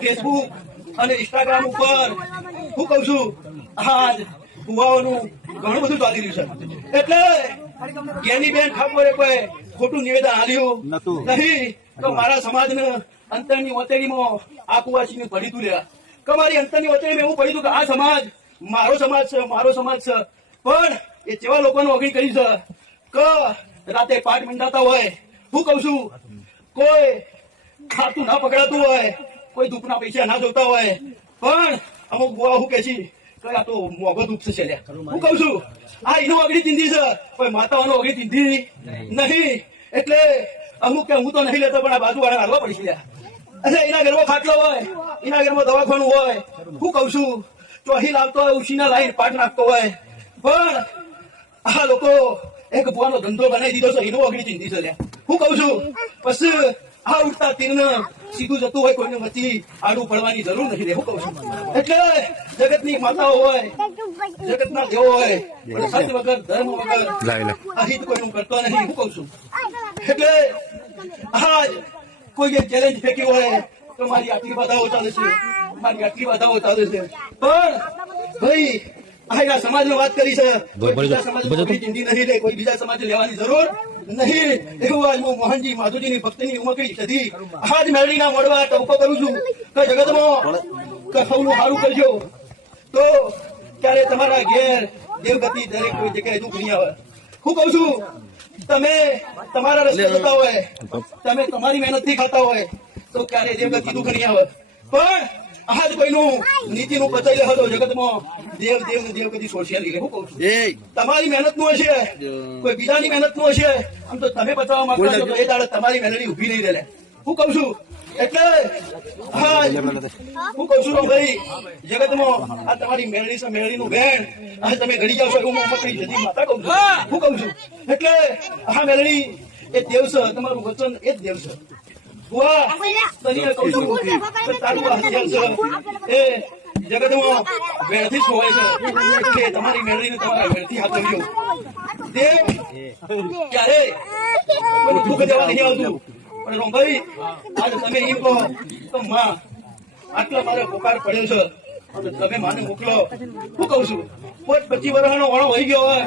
Facebook અને Instagram ઉપર હું કઉ છું આજ ભુવાઓનું ઘણું બધું ચાલી રહ્યું છે એટલે જ્ઞાની બેન ઠાકોરે કોઈ ખોટું નિવેદન આપ્યું નહીં તો મારા સમાજને અંતરની વતેરીમાં આ કુવાસીને પડી તું લેવા કે મારી અંતરની વતેરીમાં એવું પડ્યું કે આ સમાજ મારો સમાજ છે પણ એ જેવા લોકોને અઘરી કરી છે કે રાતે પાટ મંડાતા હોય હું કઉ છું કોઈ ખાતું ના પકડાતું હોય કોઈ દુઃખના પૈસા ના જોતા હોય પણ અમુક બુઆ હું કે છે કે આ તો મોઘો દુઃખ છે હું કઉ છું આ એનો અઘરી ચિંધી છે કોઈ માતાઓનો અઘરી ચિંધી નહીં એટલે અમુક કે હું તો નહીં લેતો પણ આ બાજુ વાળા હાલવા પડી છે અરે એના ઘરમાં ખાટલો હોય એના ઘરમાં દવાખાનું હોય હું કઉ છું ચોહી લાવતો હોય ઉશીના લાઈન પાટ નાખતો હોય પણ આ લોકો એક ભુવાનો ધંધો બનાવી દીધો છે એનો અઘરી ચિંતી છે હું કઉ છું પછી આ ઉડતા તીરને સીધું જતું હોય કોઈને વચ્ચે આડું પડવાની જરૂર નથી હું કઉ છું એટલે જગતની માતાઓ હોય જગતના દેવો હોય પણ સત્ય વગર ધર્મ વગર અહિત કોઈનું કરતો નહીં હું કઉ છું એટલે આજ કોઈ ચેલેન્જ ફેંકી હોય તો મારી આટલી બાધાઓ ચાલે છે મારી આટલી બાધાઓ ચાલે છે પણ ભાઈ આ સમાજ વાત કરી છે ચિંતી નહીં લે કોઈ બીજા સમાજ લેવાની જરૂર નહીં એવું આજ હું મોહનજી માધુજીની ભક્તિની ઉમકડી સધી આજ મેળવીના મળવા ટવકો કરું છું કે જગતમાં સૌનું સારું કરજો તો ત્યારે તમારા ઘેર દેવગતિ દરેક કોઈ જગ્યાએ દુઃખ નહીં આવે હું કઉ છું તમે તમારા રસ્તે જતા હોય તમે તમારી મહેનત થી ખાતા હોય તો ક્યારે દેવગતિ દુઃખ નહીં આવે પણ આજ કોઈનું નીતિનું પચાઈ હતો જગતમાં દેવ કદી સોશિયલ હું કઉ છું તમારી મહેનત નું હશે કોઈ બીજાની મહેનત નું હશે આમ તો તમે બચાવવા માંગતા છો તો એ દાડે તમારી મહેનત ઉભી નહીં રહે હું કઉ છું એટલે હું કઉ છું ભાઈ જગતમાં આ તમારી મેળવી છે મેળવીનું બેન આ તમે ઘડી જાવ છો હું મકડી જતી માતા કઉ છું હું કઉ છું એટલે આ મેળવી એ દેવ છે તમારું વચન એ જ દેવ છે જગતમાં વેરથી જ હોય છે તમારી મેળવીને તમારા વેરથી હાથ ધર્યો દેવ ક્યારે દુઃખ દેવા નહીં આવતું પણ રોમભાઈ આજે તમે એમ કહો તો માં આટલો મારો પોકાર પડ્યો છે અને તમે માને મોકલો હું કઉ છું 25 વર્ષનો ઓણો વહી ગયો હોય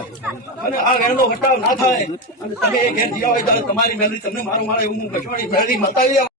અને આ ઘરનો વટાવ ના થાય અને તમે એ ઘેર જીવા હોય ત્યારે તમારી મેળવી તમને મારું મારે એવું કશવાણી મેળવી મતાવી